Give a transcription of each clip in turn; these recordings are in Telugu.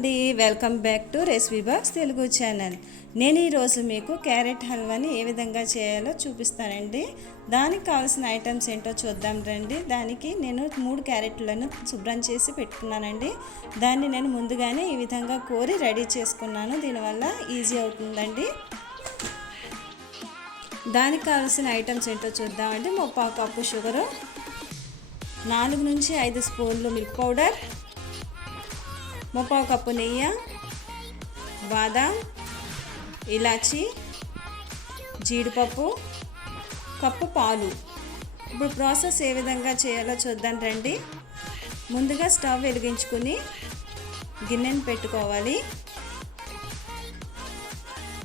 అండి, welcome back to recipe box Telugu channel. నేను ఈరోజు మీకు క్యారెట్ హల్వాని ఏ విధంగా చేయాలో చూపిస్తానండి. దానికి కావాల్సిన ఐటమ్స్ ఏంటో చూద్దాం రండి. దానికి నేను 3 క్యారెట్లను శుభ్రం చేసి పెట్టుకున్నానండి. దాన్ని నేను ముందుగానే ఈ విధంగా కోరి రెడీ చేసుకున్నాను. దీనివల్ల ఈజీ అవుతుందండి. దానికి కావాల్సిన ఐటమ్స్ ఏంటో చూద్దామండి. 1/4 కప్పు షుగరు, 4 నుంచి 5 స్పూన్లు మిల్క్ పౌడర్, 1/4 కప్పు నెయ్యి, బాదాం, ఇలాచి, జీడిపప్పు, కప్పు పాలు. ఇప్పుడు ప్రాసెస్ ఏ విధంగా చేయాలో చూద్దాం రండి. ముందుగా స్టవ్ వెలిగించుకుని గిన్నెను పెట్టుకోవాలి.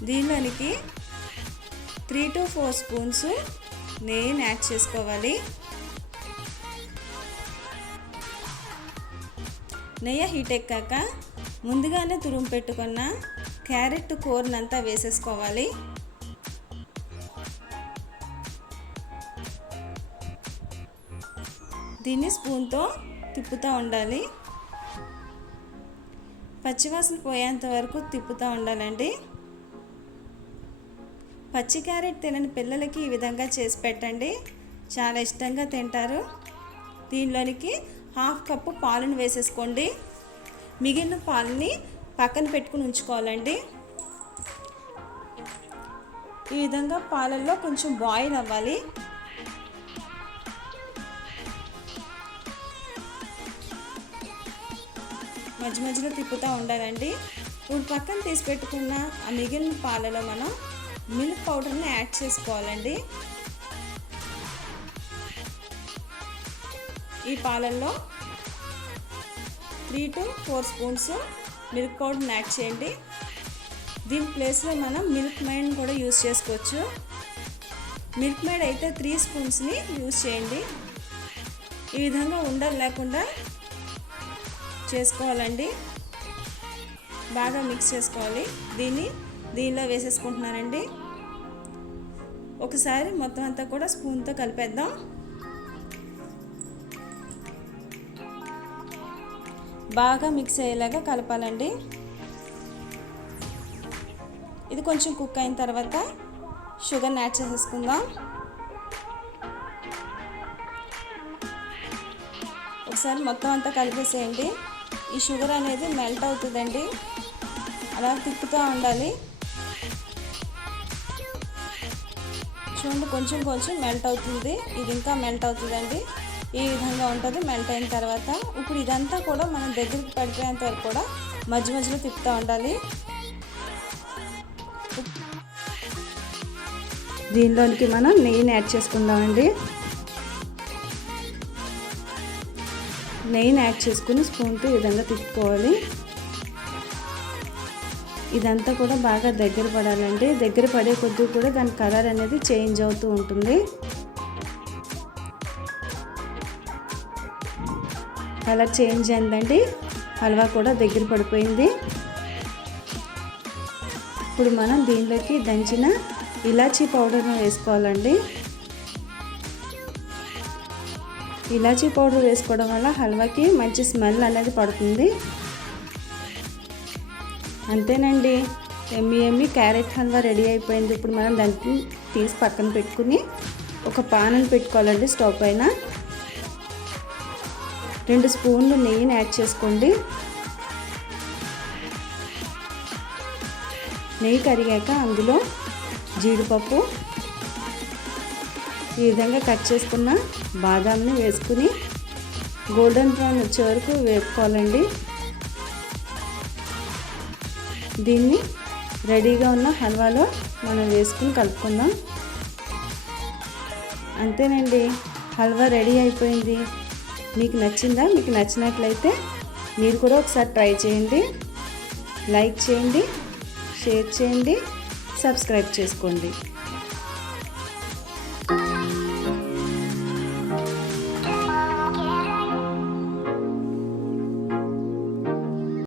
దీనిలోనికి 3 to 4 స్పూన్స్ నెయ్యిని యాడ్ చేసుకోవాలి. నెయ్యి హీట్ ఎక్కాక ముందుగానే తురుము పెట్టుకున్న క్యారెట్ కూరనంతా వేసేసుకోవాలి. దీన్ని స్పూన్తో తిప్పుతూ ఉండాలి. పచ్చివాసన పోయేంత వరకు తిప్పుతూ ఉండాలండి. పచ్చి క్యారెట్ తినని పిల్లలకి ఈ విధంగా చేసి పెట్టండి, చాలా ఇష్టంగా తింటారు. దీనిలోనికి 1/2 కప్పు పాలను వేసేసుకోండి. మిగిలిన పాలని పక్కన పెట్టుకుని ఉంచుకోవాలండి. ఈ విధంగా పాలల్లో కొంచెం బాయిల్ అవ్వాలి. మధ్య మధ్యలో తిప్పుతూ ఉండాలండి. ఇప్పుడు పక్కన తీసి పెట్టుకున్న ఆ మిగిలిన పాలలో మనం మిల్క్ పౌడర్ని యాడ్ చేసుకోవాలండి. ఈ పాలల్లో 3 to 4 స్పూన్స్ మిల్క్ పౌడర్ని యాడ్ చేయండి. దీని ప్లేస్లో మనం మిల్క్ మేడ్ కూడా యూజ్ చేసుకోవచ్చు. మిల్క్ మేడ్ అయితే 3 స్పూన్స్ని యూజ్ చేయండి. ఈ విధంగా ఉండలు లేకుండా చేసుకోవాలండి. బాగా మిక్స్ చేసుకోవాలి. దీనిలో వేసేసుకుంటున్నానండి. ఒకసారి మొత్తం అంతా కూడా స్పూన్తో కలిపేద్దాం. బాగా మిక్స్ అయ్యేలాగా కలపాలండి. ఇది కొంచెం కుక్ అయిన తర్వాత షుగర్ని యాడ్ చేసేసుకుందాం. ఒకసారి మొత్తం అంతా కలిపేసేయండి. ఈ షుగర్ అనేది మెల్ట్ అవుతుందండి, అలా తిప్పుతూ ఉండాలి. చూడండి, కొంచెం కొంచెం మెల్ట్ అవుతుంది. ఇది ఇంకా మెల్ట్ అవుతుందండి. ఈ విధంగా ఉంటుంది. మెల్ట్ అయిన తర్వాత ఇప్పుడు ఇదంతా కూడా మనం దగ్గరికి పడిపోయేంత వరకు కూడా మధ్య మధ్యలో తిప్పుతూ ఉండాలి. దీనిలోనికి మనం నెయ్యిని యాడ్ చేసుకుందామండి. నెయ్యిని యాడ్ చేసుకుని స్పూన్తో ఈ విధంగా తిప్పుకోవాలి. ఇదంతా కూడా బాగా దగ్గర పడాలండి. దగ్గర పడే కొద్దీ కూడా దాని కలర్ అనేది చేంజ్ అవుతూ ఉంటుంది. కలర్ చేంజ్ అయిందండి. హల్వా కూడా దగ్గర పడిపోయింది. ఇప్పుడు మనం దీనిలోకి దంచిన ఇలాచీ పౌడర్ని వేసుకోవాలండి. ఇలాచీ పౌడర్ వేసుకోవడం వల్ల హల్వాకి మంచి స్మెల్ అనేది పడుతుంది. అంతేనండి, ఎమ్మి క్యారెట్ హల్వా రెడీ అయిపోయింది. ఇప్పుడు మనం దాన్ని తీసి పక్కన పెట్టుకుని ఒక పాన్ పెట్టుకోవాలండి. స్టవ్ పైన 2 స్పూన్లు నెయ్యిని యాడ్ చేసుకోండి. నెయ్యి కరిగాక అందులో జీడిపప్పు, ఈ విధంగా కట్ చేసుకున్న బాదాంని వేసుకుని గోల్డెన్ బ్రౌన్ వచ్చే వరకు వేపుకోవాలండి. దీన్ని రెడీగా ఉన్న హల్వాలో మనం వేసుకుని కలుపుకుందాం. అంతేనండి, హల్వా రెడీ అయిపోయింది. మీకు నచ్చిందా? మీకు నచ్చినట్లయితే మీరు కూడా ఒకసారి ట్రై చేయండి. లైక్ చేయండి, షేర్ చేయండి, సబ్స్క్రైబ్ చేసుకోండి.